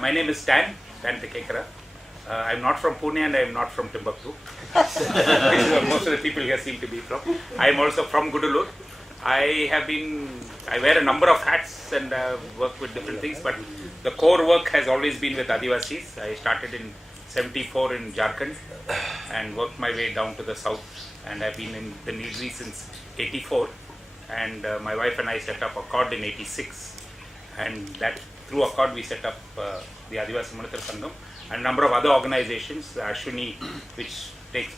My name is Stan Tekekara. I'm not from Pune and I'm not from Timbuktu. Most of the people here seem to be from. I'm also from Gudalur. I wear a number of hats and work with different things, but the core work has always been with Adivasis. I started in 74 in Jharkhand and worked my way down to the south, and I've been in the Nilgiris since 84, and my wife and I set up Accord in 86, and that through Accord we set up the Adivasi Munithra Sangam and a number of other organizations, Ashwini, which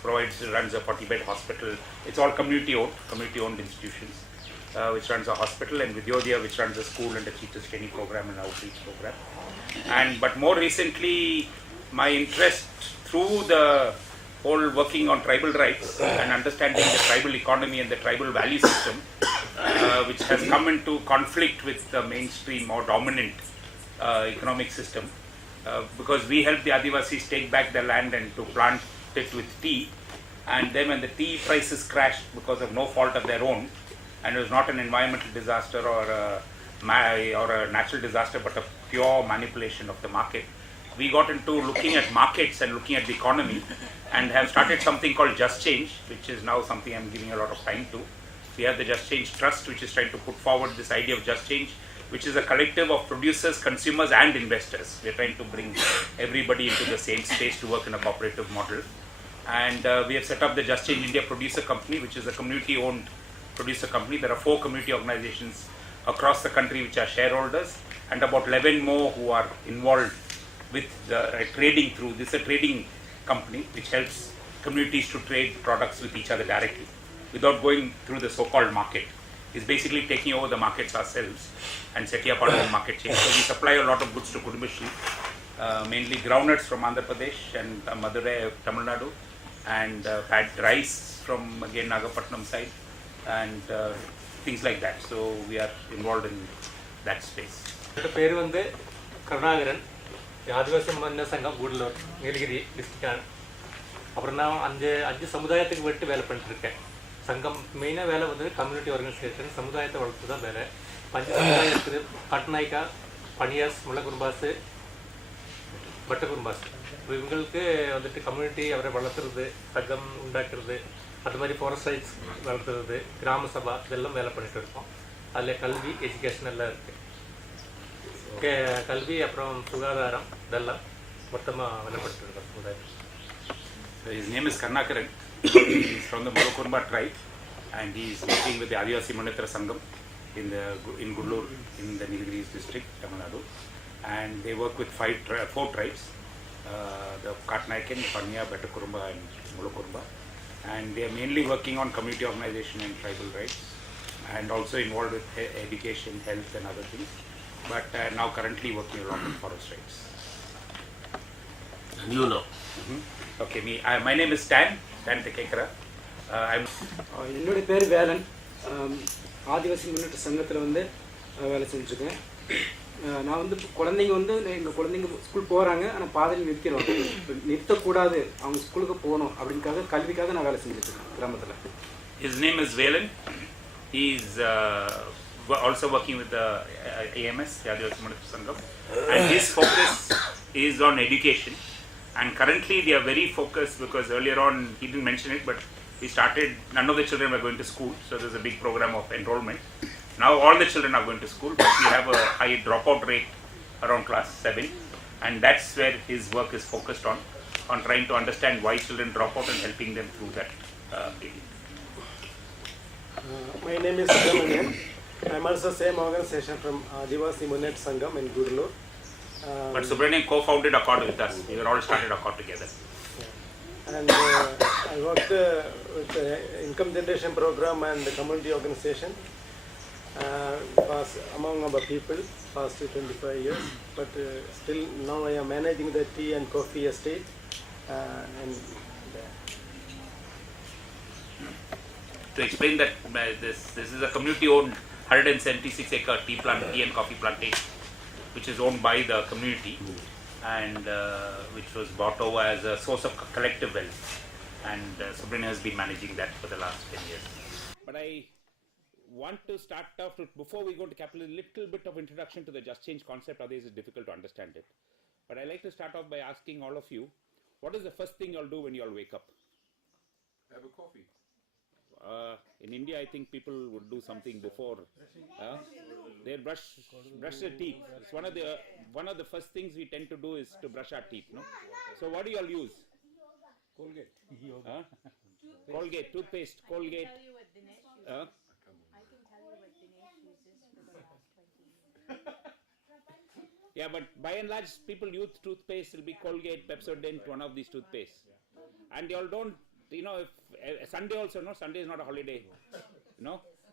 runs a 40-bed hospital. It's all community-owned institutions, which runs a hospital, and Vidyodaya, which runs a school and a teachers training program and outreach program. But more recently, my interest through the whole working on tribal rights and understanding the tribal economy and the tribal value system, which has come into conflict with the mainstream or dominant economic system, because we help the Adivasis take back their land and to plant it with tea, and then when the tea prices crashed because of no fault of their own, and it was not an environmental disaster or a natural disaster but a pure manipulation of the market, we got into looking at markets and looking at the economy, and have started something called Just Change, which is now something I'm giving a lot of time to. We have the Just Change Trust, which is trying to put forward this idea of Just Change, which is a collective of producers, consumers and investors. We're trying to bring everybody into the same space to work in a cooperative model. And we have set up the Just Change India Producer Company, which is a community-owned producer company. There are 4 community organizations across the country which are shareholders, and about 11 more who are involved with trading through. This is a trading company which helps communities to trade products with each other directly without going through the so-called market. It's basically taking over the markets ourselves and setting up our own market chain. So we supply a lot of goods to Kudumbashree, mainly groundnuts from Andhra Pradesh and Madurai, Tamil Nadu, and had rice from again Nagapattinam side, and things like that. So we are involved in that space. பேர் வந்து கருணாகரன், ஆதிவாசி முன்னேற்ற சங்கம் Gudalur Nilgiri district. அப்புறம் நான் அஞ்சு சமுதாயத்துக்கு விட்டு வேலை பண்ணிட்டுருக்கேன். சங்கம் மெயினாக வேலை வந்து கம்யூனிட்டி ஆர்கனைசேஷன், சமுதாயத்தை வளர்த்து தான் வேலை. 5 சமுதாயம் இருக்குது: கட்நாய்க்கா, பனியாஸ், முள்ளக்குறும்பாசு, பட்டக்குறும்பாசு. இவங்களுக்கு வந்துட்டு கம்யூனிட்டி அவரை வளர்த்துறது, சங்கம் உண்டாக்குறது, அது மாதிரி ஃபாரஸ்ட் ரைட்ஸ் வளர்த்துறது, கிராம சபா, இதெல்லாம் வேலை பண்ணிட்டு இருக்கோம். அதில் கல்வி, எஜுகேஷன் எல்லாம் இருக்குது. கல்வி அப்புறம் சுகாதாரம் இதெல்லாம் மொத்தமாக வேலை பண்ணிட்டு இருக்கோம் சமுதாயம். His name is Karnakaran. He is from the Molokurumba tribe, and he is working with the Adivasi Munithra Sangam in Gudalur in the Nilgiris district, Tamil Nadu. And they work with 4 tribes, the Katnaikan, Panya, Betakurumba and Molokurumba. And they are mainly working on community organization and tribal rights, and also involved with education, health and other things. But now currently working a lot with forest rights. And you know. Okay, my name is Stan Tekekara. என்னுடைய பேர் வேலன். ஆதிவாசி முன்னேற்ற சங்கத்தில் வந்து வேலை செஞ்சுருக்கேன். நான் வந்து எங்கள் குழந்தைங்க ஸ்கூல் போகிறாங்க, ஆனால் பாதையில் நிற்கிறோம். நிறுத்தக்கூடாது, அவங்க ஸ்கூலுக்கு போகணும் அப்படின்னுக்காக கல்விக்காக நான் வேலை செஞ்சுட்ருக்கேன் கிராமத்தில். His name is Velan. He is also working with the AMS, the Adivasi Munithra Sangam, and his focus is on education. And currently they are very focused, because earlier on he didn't mention it, but he started, none of the children were going to school, so there's a big program of enrollment. Now all the children are going to school, but we have a high dropout rate around class 7, and that's where his work is focused on trying to understand why children drop out and helping them through that period. My name is Subramanian. I'm also same organization from Adivasi Munithra Sangam in Gudalur. But Subramanian co-founded Accord with us. We were all started Accord together. And I worked with the income generation program and the community organization among our people past 25 years. But still now I am managing the tea and coffee estate. To explain that, this is a community-owned 176-acre tea and coffee plantation, which is owned by the community, and which was bought over as a source of collective wealth, and Subramanian has been managing that for the last 10 years. But I want to start off with, before we go to capital, a little bit of introduction to the Just Change concept, otherwise it's difficult to understand it. But I like to start off by asking all of you, what is the first thing you'll do when you all wake up? Have a coffee. In India, I think people would do something before. They brush their teeth. It's one of the first things we tend to do is to brush our teeth. No? So what do you all use? Colgate. Colgate, toothpaste, Colgate. I can tell you what Dinesh uses. I can tell you what Dinesh uses for the last 20 years. Yeah, but by and large, people use toothpaste. Will be Colgate, Pepsodent, one of these toothpastes. And they all don't. If Sunday also, no, Sunday is not a holiday,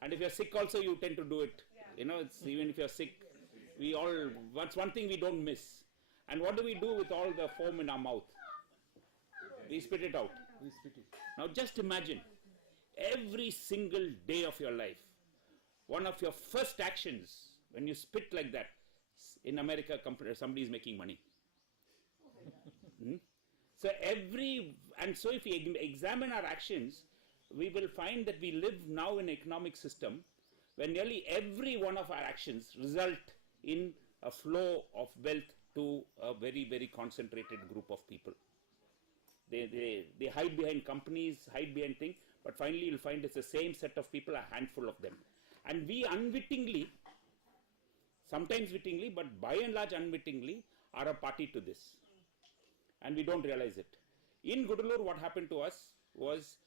and if you're sick also, you tend to do it, it's even if you're sick, what's one thing we don't miss, and what do we do with all the foam in our mouth? We spit it out. Now just imagine, every single day of your life, one of your first actions, when you spit like that, in America, somebody is making money. So if we examine our actions, we will find that we live now in an economic system where nearly every one of our actions result in a flow of wealth to a very, very concentrated group of people. They hide behind companies, hide behind things, but finally you'll find it's the same set of people, a handful of them. And we unwittingly, sometimes wittingly, but by and large unwittingly, are a party to this. And we don't realize it. In Gudalur, what happened to us was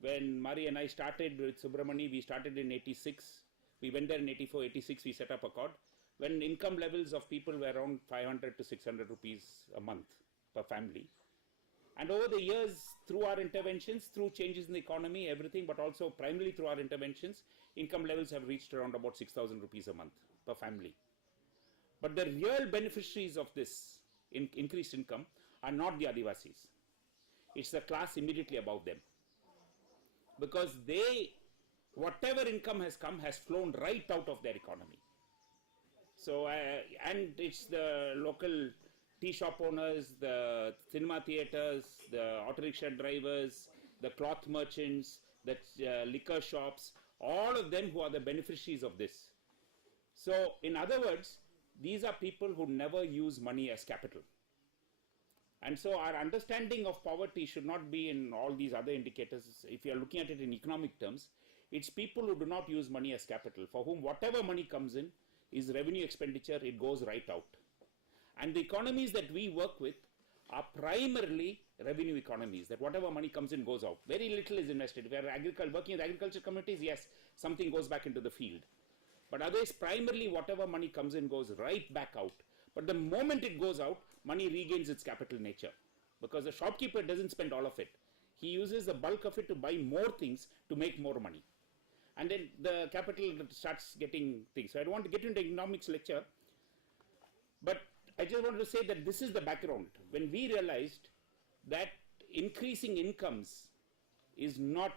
when Mari and I started with Subramani, we started in 86. We went there in 84, 86, we set up a COD. When income levels of people were around 500 to 600 rupees a month per family. And over the years, through our interventions, through changes in the economy, everything, but also primarily through our interventions, income levels have reached around about 6,000 rupees a month per family. But the real beneficiaries of this increased income are not the Adivasis. It's the class immediately above them. Because whatever income has come has flown right out of their economy. So, and it's the local tea shop owners, the cinema theatres, the auto rickshaw drivers, the cloth merchants, the liquor shops, all of them who are the beneficiaries of this. So, in other words, these are people who never use money as capital. And so our understanding of poverty should not be in all these other indicators. If you are looking at it in economic terms, it's people who do not use money as capital, for whom whatever money comes in is revenue expenditure, it goes right out. And the economies that we work with are primarily revenue economies, that whatever money comes in goes out. Very little is invested. If we are working with agriculture communities, yes, something goes back into the field. But otherwise, primarily whatever money comes in goes right back out. But the moment it goes out, money regains its capital nature. Because the shopkeeper doesn't spend all of it. He uses the bulk of it to buy more things to make more money. And then the capital starts getting things. So I don't want to get into economics lecture. But I just want to say that this is the background. When we realized that increasing incomes is not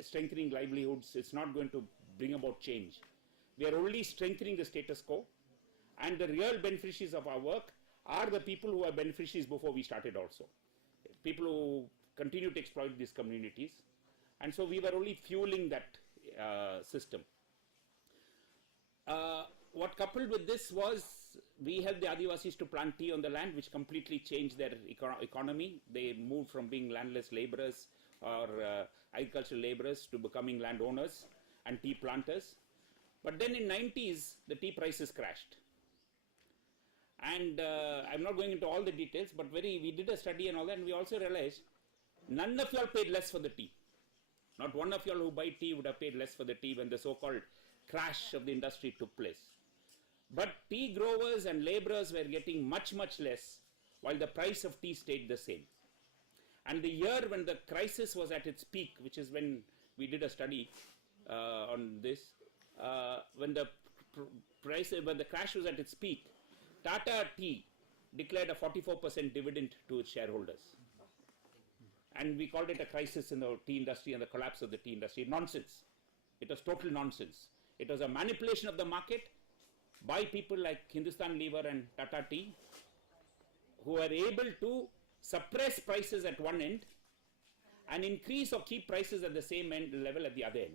strengthening livelihoods, it's not going to bring about change. We are only strengthening the status quo. And the real beneficiaries of our work are the people who are beneficiaries before we started also. People who continue to exploit these communities. And so we were only fueling that system. What coupled with this was we helped the Adivasis to plant tea on the land, which completely changed their economy. They moved from being landless laborers or agricultural laborers to becoming landowners and tea planters. But then in 90s, the tea prices crashed. And I'm not going into all the details, but we did a study and all that, and we also realized none of y'all paid less for the tea. Not one of y'all who buy tea would have paid less for the tea when the so-called crash of the industry took place. But tea growers and laborers were getting much, much less, while the price of tea stayed the same. And the year when the crisis was at its peak, which is when we did a study on this, when the crash was at its peak, Tata Tea declared a 44% dividend to its shareholders. And we called it a crisis in the tea industry and the collapse of the tea industry. Nonsense. It was total nonsense. It was a manipulation of the market by people like Hindustan Lever and Tata Tea, who were able to suppress prices at one end and increase or keep prices at the same level at the other end.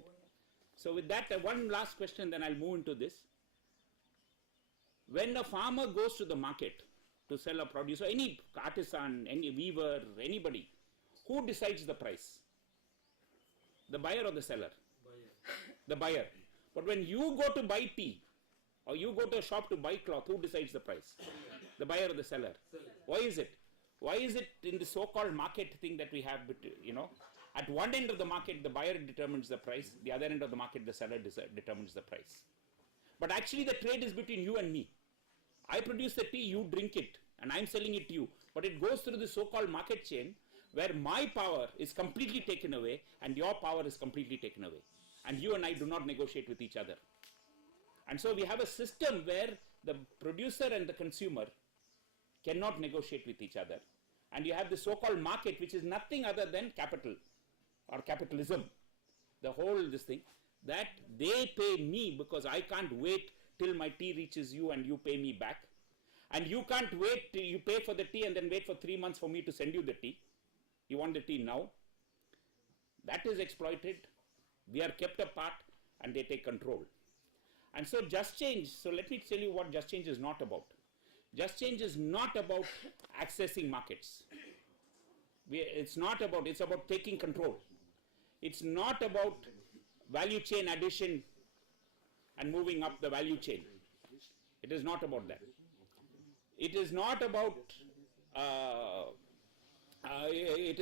So with that, one last question, then I'll move into this. When a farmer goes to the market to sell a produce, or any artisan, any weaver, anybody, who decides the price? The buyer or the seller? The buyer. But when you go to buy tea, or you go to a shop to buy cloth, who decides the price? The buyer or the seller? Why is it? Why is it in the so-called market thing that we have, at one end of the market, the buyer determines the price, the other end of the market, the seller determines the price. But actually the trade is between you and me. I produce the tea, you drink it, and I'm selling it to you. But it goes through the so-called market chain, where my power is completely taken away, and your power is completely taken away. And you and I do not negotiate with each other. And so we have a system where the producer and the consumer cannot negotiate with each other. And you have the so-called market, which is nothing other than capital or capitalism. The whole this thing, that they pay me because I can't wait till my tea reaches you and you pay me back. And you can't wait till you pay for the tea and then wait for 3 months for me to send you the tea. You want the tea now. That is exploited. We are kept apart and they take control. And so Just Change, so let me tell you what Just Change is not about. Just Change is not about accessing markets. It's about taking control. It's not about value chain addition and moving up the value chain. It is not about that. It is not about, it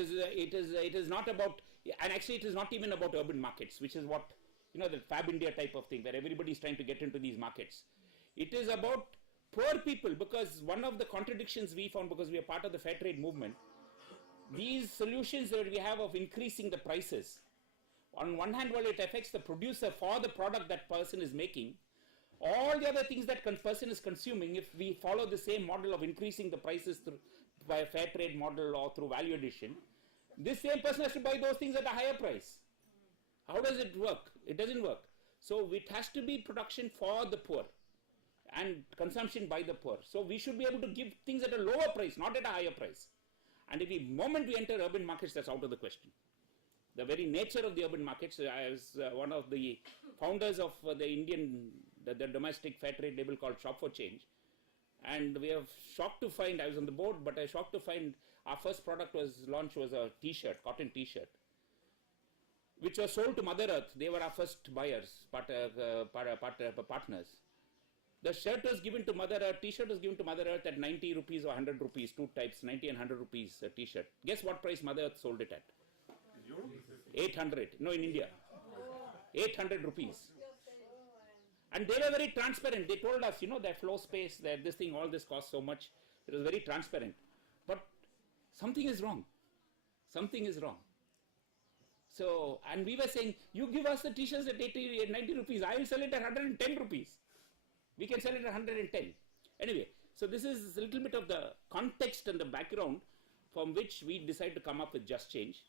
is not about, and actually it is not even about urban markets, which is what, the Fab India type of thing, where everybody is trying to get into these markets. It is about poor people, because one of the contradictions we found, because we are part of the fair trade movement, these solutions that we have of increasing the prices, on one hand, while it affects the producer for the product that person is making, all the other things that person is consuming, if we follow the same model of increasing the prices through by a fair trade model or through value addition, this same person has to buy those things at a higher price. How does it work? It doesn't work. So it has to be production for the poor and consumption by the poor. So we should be able to give things at a lower price, not at a higher price. And if the moment we enter urban markets, that's out of the question. The very nature of the urban markets, as one of the founders of the domestic fair trade label called Shop for Change, and we are shocked to find, I was on the board, but I was shocked to find our first product was launched was a t-shirt, cotton t-shirt, which was sold to Mother Earth. They were our first buyers, partners. The shirt was given to Mother Earth, t-shirt was given to Mother Earth at 90 rupees or 100 rupees, two types, 90 and 100 rupees a t-shirt. Guess what price Mother Earth sold it at? 800. No, in India. 800 rupees. And they were very transparent. They told us, that flow space, that this thing, all this costs so much. It was very transparent. But something is wrong. Something is wrong. So, and we were saying, you give us the t-shirts at 80, 90 rupees. I will sell it at 110 rupees. We can sell it at 110. Anyway, so this is a little bit of the context and the background from which we decided to come up with Just Change.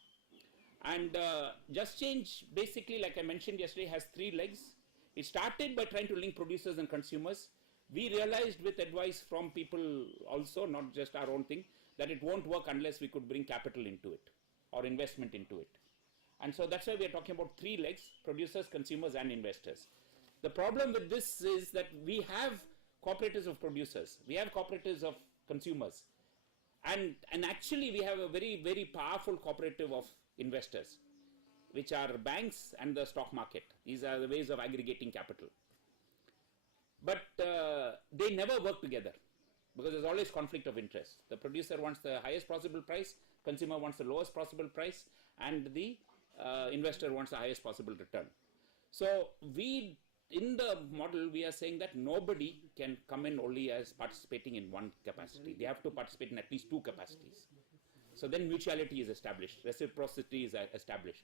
And Just Change, basically, like I mentioned yesterday, has 3 legs. It started by trying to link producers and consumers. We realized with advice from people also, not just our own thing, that it won't work unless we could bring capital into it or investment into it. And so that's why we are talking about 3 legs: producers, consumers, and investors. The problem with this is that we have cooperatives of producers, we have cooperatives of consumers, and actually we have a very, very powerful cooperative of investors, which are banks and the stock market. These are the ways of aggregating capital. But they never work together because there's always conflict of interest. The producer wants the highest possible price, consumer wants the lowest possible price, and the investor wants the highest possible return. So in the model, we are saying that nobody can come in only as participating in one capacity. They have to participate in at least 2 capacities. So then mutuality is established, reciprocity is established.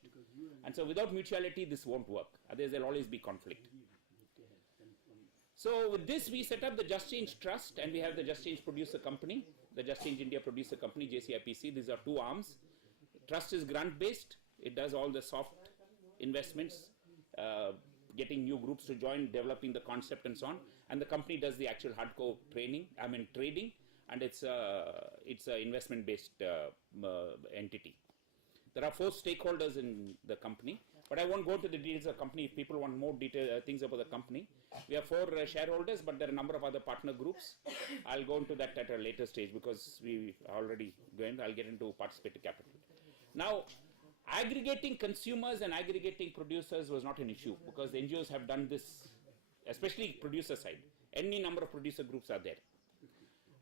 And so without mutuality, this won't work. Otherwise, there will always be conflict. So with this, we set up the Just Change Trust, and we have the Just Change Producer Company, the Just Change India Producer Company, JCIPC. These are 2 arms. Trust is grant-based. It does all the soft investments, getting new groups to join, developing the concept and so on. And the company does the actual hardcore trading, and it's an investment-based entity. There are 4 stakeholders in the company, But I won't go to the details of the company. If people want more detail things about the company, we have 4 shareholders, but there are a number of other partner groups. I'll go into that at a later stage because we already going. I'll get into participative capital. Now, aggregating consumers and aggregating producers was not an issue because the NGOs have done this, especially producer side. Any number of producer groups are there.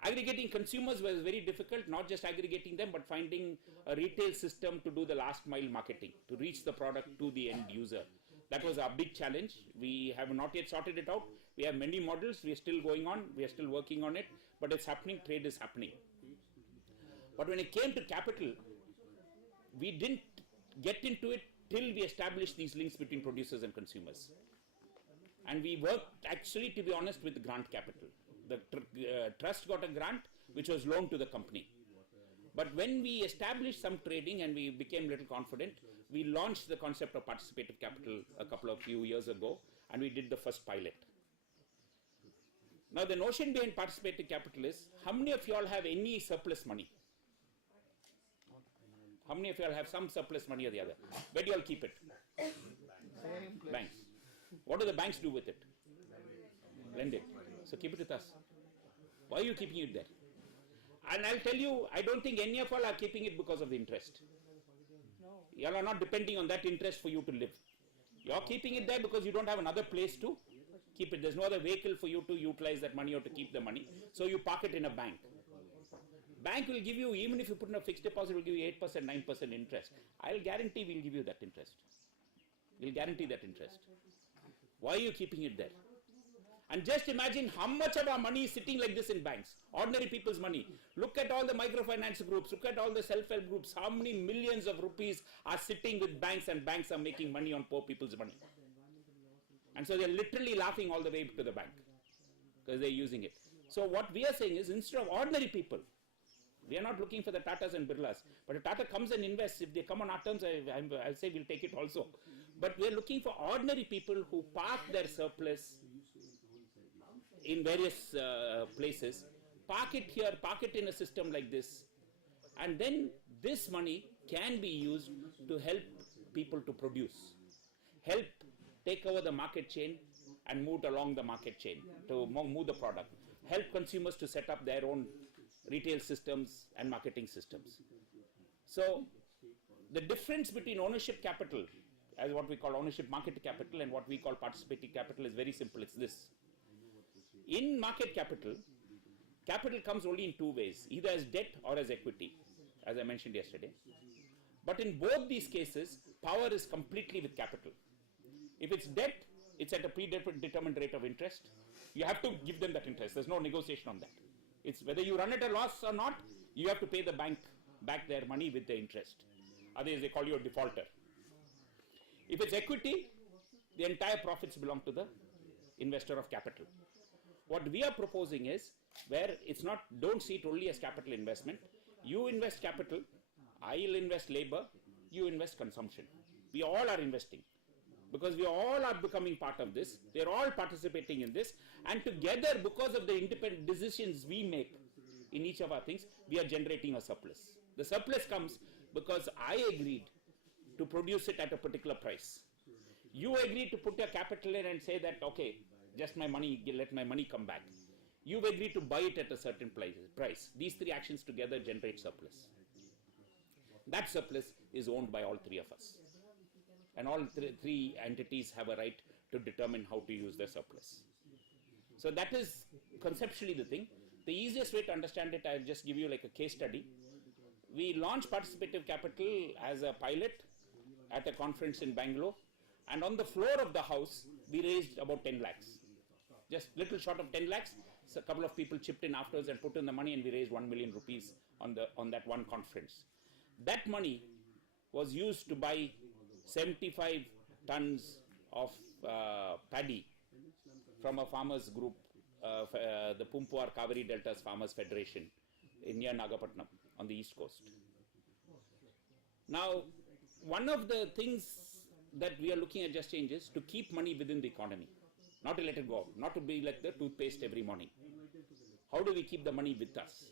Aggregating consumers was very difficult, not just aggregating them, but finding a retail system to do the last mile marketing, to reach the product to the end user. That was our big challenge. We have not yet sorted it out. We have many models. We are still going on. We are still working on it. But it's happening. Trade is happening. But when it came to capital, we didn't get into it till we established these links between producers and consumers. And we worked, actually, to be honest, with grant capital. The trust got a grant which was loaned to the company. But when we established some trading and we became a little confident, we launched the concept of participative capital a few years ago, and we did the first pilot. Now the notion behind participative capital is, how many of you all have any surplus money? How many of you all have some surplus money or the other? Where do you all keep it? Banks. What do the banks do with it? Lend it. So keep it with us. Why are you keeping it there? And I'll tell you, I don't think any of all are keeping it because of the interest. No. You all are not depending on that interest for you to live. You're keeping it there because you don't have another place to keep it. There's no other vehicle for you to utilize that money or to keep the money. So you park it in a bank. Bank will give you, even if you put in a fixed deposit, will give you 8%, 9% interest. I'll guarantee we'll give you that interest. We'll guarantee that interest. Why are you keeping it there? And just imagine how much of our money is sitting like this in banks, ordinary people's money. Look at all the microfinance groups, look at all the self-help groups, how many millions of rupees are sitting with banks, and banks are making money on poor people's money. And so they're literally laughing all the way to the bank because they're using it. So what we are saying is, instead of ordinary people, we are not looking for the Tatas and Birlas, but if Tata comes and invests, if they come on our terms, I'll say we'll take it also. But we are looking for ordinary people who park their surplus in various places, park it here, park it in a system like this, and then this money can be used to help people to produce, help take over the market chain and move along the market chain, to move the product, help consumers to set up their own retail systems and marketing systems. So the difference between ownership capital, as what we call ownership market capital, and what we call participating capital is very simple. It's this. In market capital, capital comes only in 2 ways, either as debt or as equity, as I mentioned yesterday. But in both these cases, power is completely with capital. If it's debt, it's at a predetermined rate of interest. You have to give them that interest. There's no negotiation on that. It's whether you run at a loss or not, you have to pay the bank back their money with the interest. Otherwise, they call you a defaulter. If it's equity, the entire profits belong to the investor of capital. What we are proposing is, where it's not, don't see it only as capital investment. You invest capital, I'll invest labor, you invest consumption. We all are investing because we all are becoming part of this. They're all participating in this, and together, because of the independent decisions we make in each of our things, we are generating a surplus. The surplus comes because I agreed to produce it at a particular price. You agreed to put your capital in and say that, okay, just my money, let my money come back. You've agreed to buy it at a certain price. These 3 actions together generate surplus. That surplus is owned by all 3 of us. And all 3 entities have a right to determine how to use their surplus. So that is conceptually the thing. The easiest way to understand it, I'll just give you like a case study. We launched participative capital as a pilot at a conference in Bangalore. And on the floor of the house, we raised about 10 lakhs. Just little short of 10 lakhs. So a couple of people chipped in afterwards and put in the money, and we raised 1 million rupees on that one conference. That money was used to buy 75 tons of paddy from a farmers group, the Pumpuar Kaveri Deltas Farmers Federation near Nagapattinam on the east coast. Now, one of the things that we are looking at Just Change is to keep money within the economy, not to let it go out, not to be like the toothpaste every morning. How do we keep the money with us?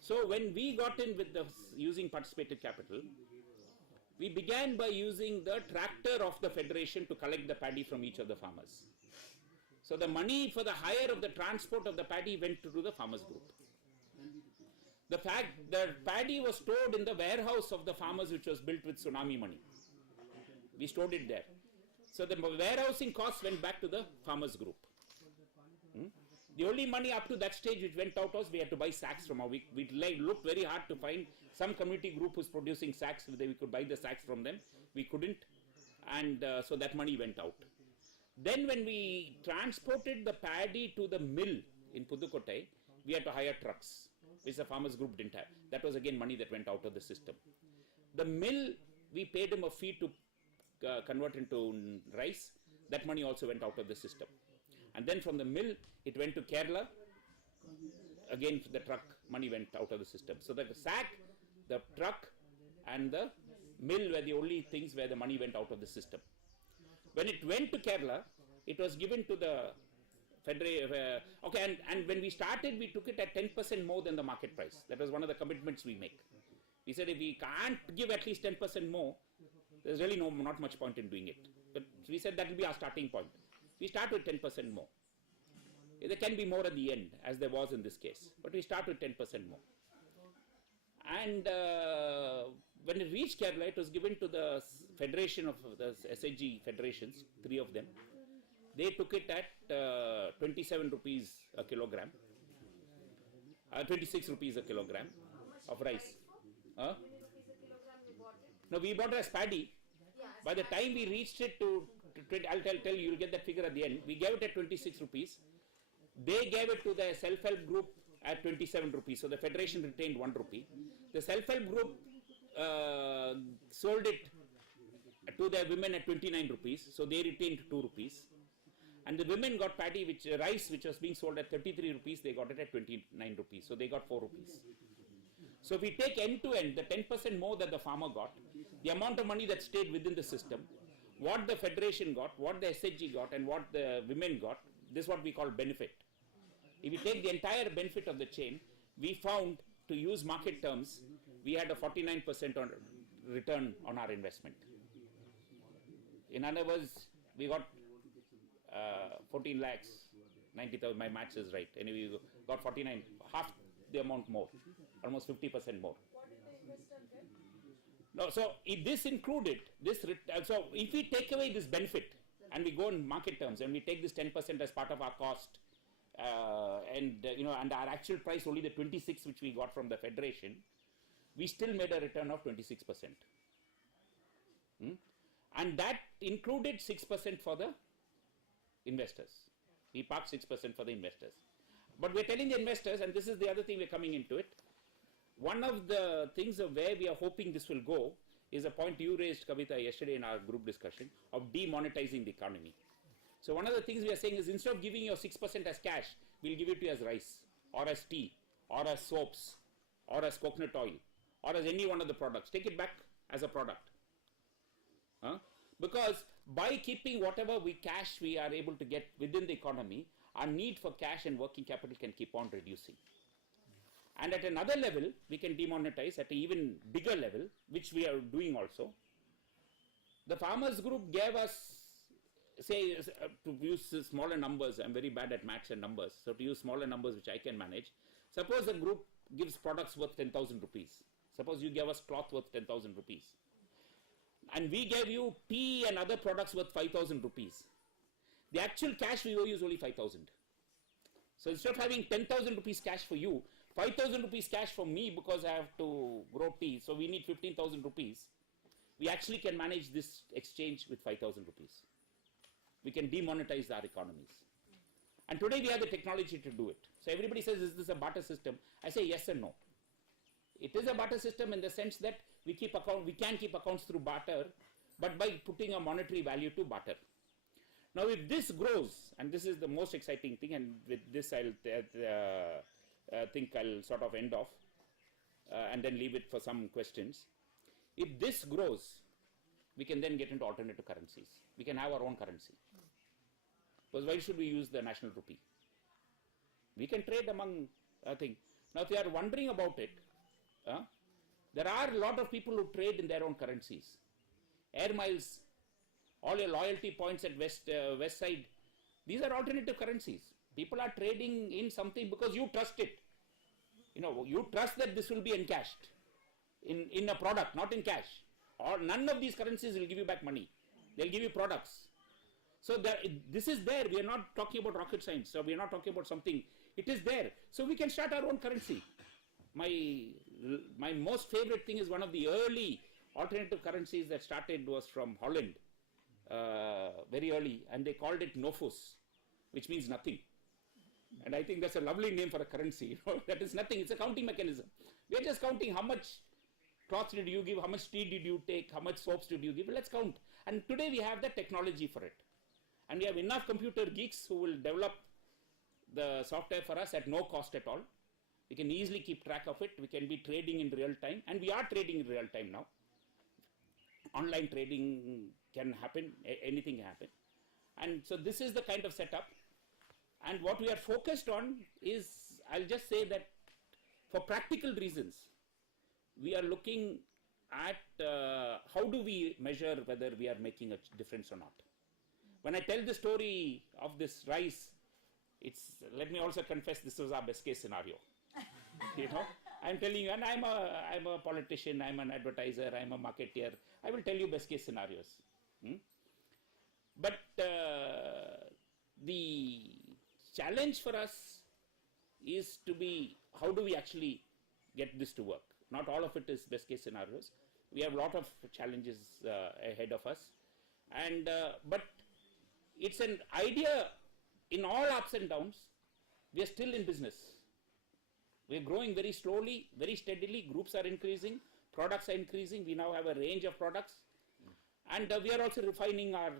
So when we got in with using participative capital, we began by using the tractor of the federation to collect the paddy from each of the farmers. So the money for the hire of the transport of the paddy went to the farmers group. The fact that paddy was stored in the warehouse of the farmers, which was built with tsunami money. We stored it there. So the warehousing costs went back to the farmers group. The only money up to that stage which went out was we had to buy sacks from our. We looked very hard to find some community group who's producing sacks. We could buy the sacks from them. We couldn't, and so that money went out. Then when we transported the paddy to the mill in Pudukkottai, we had to hire trucks, which the farmers group didn't have. That was again money that went out of the system. The mill, we paid him a fee to convert into rice. That money also went out of the system. And then from the mill, it went to Kerala. Again, the truck money went out of the system. So the sack, the truck, and the mill were the only things where the money went out of the system. When it went to Kerala, it was given to the federation. And when we started, we took it at 10% more than the market price. That was one of the commitments we make. We said if we can't give at least 10% more, there's really not much point in doing it. But we said that will be our starting point. We start with 10% more. There can be more at the end, as there was in this case. But we start with 10% more. And when it reached Kerala, it was given to the federation of the SHG federations, 3 of them. They took it at 27 rupees a kilogram, 26 rupees a kilogram of rice. No, we bought it as paddy. By the time we reached it to I'll tell you, you'll get that figure at the end. We gave it at 26 rupees. They gave it to the self-help group at 27 rupees. So the federation retained 1 rupee. The self-help group sold it to the women at 29 rupees. So they retained 2 rupees. And the women got paddy, rice, which was being sold at 33 rupees. They got it at 29 rupees. So they got 4 rupees. So if we take end to end, the 10% more that the farmer got, the amount of money that stayed within the system, what the federation got, what the SHG got, and what the women got, this is what we call benefit. If we take the entire benefit of the chain, we found, to use market terms, we had a 49% return on our investment. In other words, we got 14 lakhs, 90,000, my maths is right. Anyway, we got 49, half the amount more, almost 50% more. What did the investor get? No, so if this included, so if we take away this benefit and we go in market terms and we take this 10% as part of our cost, and our actual price only the 26 which we got from the federation, we still made a return of 26%. And that included 6% for the investors. We parked 6% for the investors. But we're telling the investors, and this is the other thing we're coming into it, one of the things of where we are hoping this will go is a point you raised, Kavita, yesterday in our group discussion of demonetizing the economy. So one of the things we are saying is instead of giving you 6% as cash, we'll give it to you as rice, or as tea, or as soaps, or as coconut oil, or as any one of the products. Take it back as a product. Because by keeping whatever cash we are able to get within the economy, our need for cash and working capital can keep on reducing. And at another level, we can demonetize at an even bigger level, which we are doing also. The farmers group gave us, say, to use smaller numbers, I'm very bad at maths and numbers, so to use smaller numbers which I can manage, suppose a group gives products worth 10,000 rupees. Suppose you gave us cloth worth 10,000 rupees. And we gave you tea and other products worth 5,000 rupees. The actual cash we owe you is only 5,000. So instead of having 10,000 rupees cash for you, 5,000 rupees cash for me because I have to grow tea, so we need 15,000 rupees. We actually can manage this exchange with 5,000 rupees. We can demonetize our economies. And today we have the technology to do it. So everybody says, is this a barter system? I say yes and no. It is a barter system in the sense that we can keep accounts through barter, but by putting a monetary value to barter. Now if this grows, and this is the most exciting thing, and with this I'll think I'll sort of end off and then leave it for some questions. If this grows, we can then get into alternative currencies. We can have our own currency. Because why should we use the national rupee? We can trade among things. Now if you are wondering about it, there are a lot of people who trade in their own currencies. air miles, all your loyalty points at west side. These are alternative currencies. People are trading in something because you trust it. You trust that this will be encashed in a product, not in cash. Or none of these currencies will give you back money. They'll give you products. So this is there. We are not talking about rocket science. So we are not talking about something. It is there. So we can start our own currency. My most favorite thing is one of the early alternative currencies that started was from Holland, very early, and they called it Nofus, which means nothing. And I think that's a lovely name for a currency. That is nothing. It's a counting mechanism. We are just counting how much cloth did you give, how much tea did you take, how much soaps did you give. Let's count. And today we have the technology for it. And we have enough computer geeks who will develop the software for us at no cost at all. We can easily keep track of it. We can be trading in real time. And we are trading in real time now. Online trading can happen. Anything can happen. And so this is the kind of setup. And what we are focused on is, I'll just say that for practical reasons, we are looking at how do we measure whether we are making a difference or not. When I tell the story of this rice, let me also confess, this was our best case scenario. I'm telling you, and I'm a politician, I'm an advertiser, I'm a marketeer. I will tell you best case scenarios. But the challenge for us is to be, how do we actually get this to work? Not all of it is best case scenarios. We have a lot of challenges ahead of us. And but it's an idea in all ups and downs. We are still in business. We are growing very slowly, very steadily. Groups are increasing, products are increasing. We now have a range of products. And we are also refining our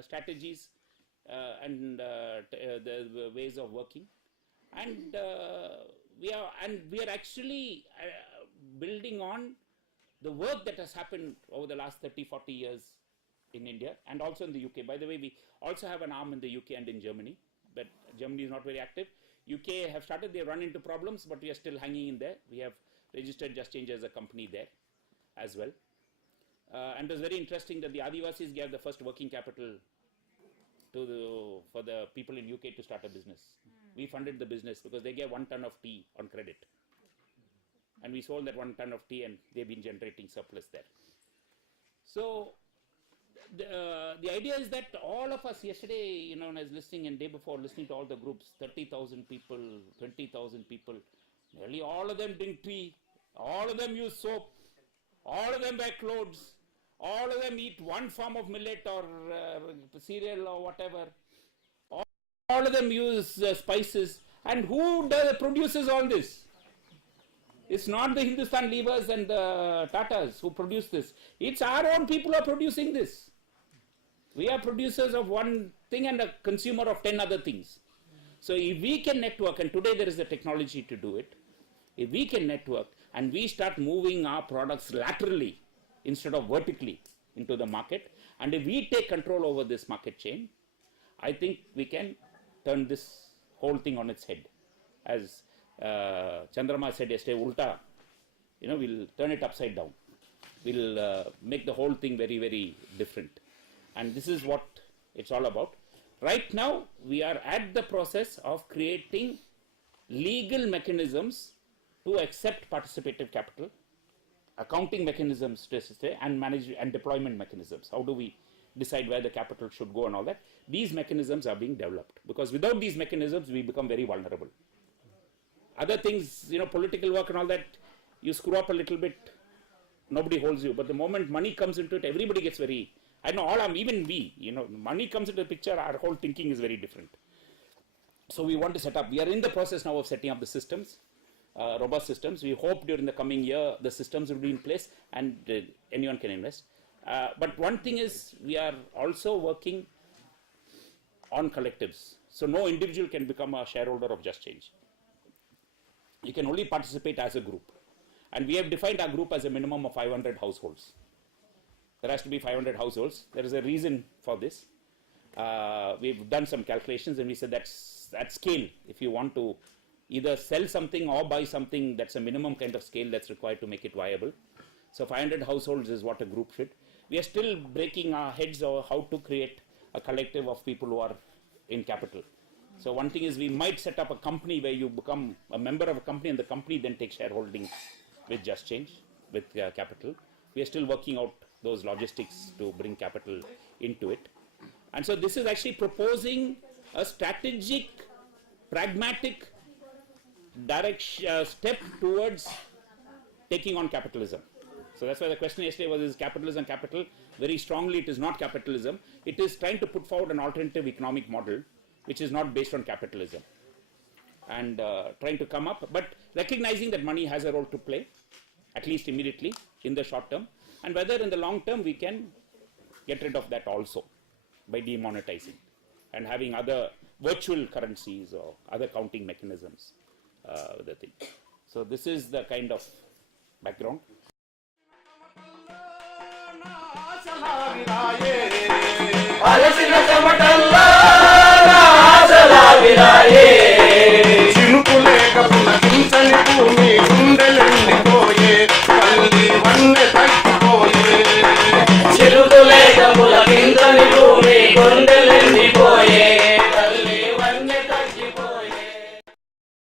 strategies and the ways of working. And we are actually building on the work that has happened over the last 30-40 years in India and also in the UK. By the way, we also have an arm in the UK and in Germany, but Germany is not very active. UK have started, they run into problems, but we are still hanging in there. We have registered Just Change as a company there as well. And it was very interesting that the Adivasis gave the first working capital for the people in UK to start a business. We funded the business because they gave 1 ton of tea on credit. And we sold that 1 ton of tea and they've been generating surplus there. So the idea is that all of us yesterday, when I was listening and day before listening to all the groups, 30,000 people, 20,000 people, nearly all of them drink tea, all of them use soap, all of them wear clothes, all of them eat one form of millet or cereal or whatever, all of them use spices. And who produces all this? It's not the Hindustan Levers and the Tatas who produce this. It's our own people who are producing this. We are producers of one thing and a consumer of 10 other things. So if we can network, and today there is the technology to do it, if we can network and we start moving our products laterally instead of vertically into the market, and if we take control over this market chain, I think we can turn this whole thing on its head. As Chandrama said yesterday, Ulta, we'll turn it upside down. We'll make the whole thing very, very different. And this is what it's all about. Right now, we are at the process of creating legal mechanisms to accept participative capital, accounting mechanisms to say, and manage and deployment mechanisms. How do we decide where the capital should go and all that? These mechanisms are being developed, because without these mechanisms, we become very vulnerable. Other things, political work and all that, you screw up a little bit, nobody holds you. But the moment money comes into it, everybody gets very, even we, money comes into the picture, our whole thinking is very different. So we want to set up, we are in the process now of setting up the systems, robust systems. We hope during the coming year, the systems will be in place and anyone can invest. But one thing is, we are also working on collectives. So no individual can become a shareholder of Just Change. You can only participate as a group. And we have defined our group as a minimum of 500 households. There has to be 500 households. There is a reason for this. We've done some calculations and we said that's at scale. If you want to either sell something or buy something, that's a minimum kind of scale that's required to make it viable. So 500 households is what a group should. we are still breaking our heads over how to create a collective of people who are in capital. So one thing is we might set up a company where you become a member of a company and the company then takes shareholding with Just Change, with capital. We are still working out those logistics to bring capital into it. And so this is actually proposing a strategic, pragmatic step towards taking on capitalism. So that's why the question yesterday was, is capitalism capital? Very strongly it is not capitalism. It is trying to put forward an alternative economic model which is not based on capitalism, and trying to come up, but recognizing that money has a role to play, at least immediately in the short term, and whether in the long term we can get rid of that also by demonetizing and having other virtual currencies or other counting mechanisms with the thing. So this is the kind of background. Alasina Chamatalla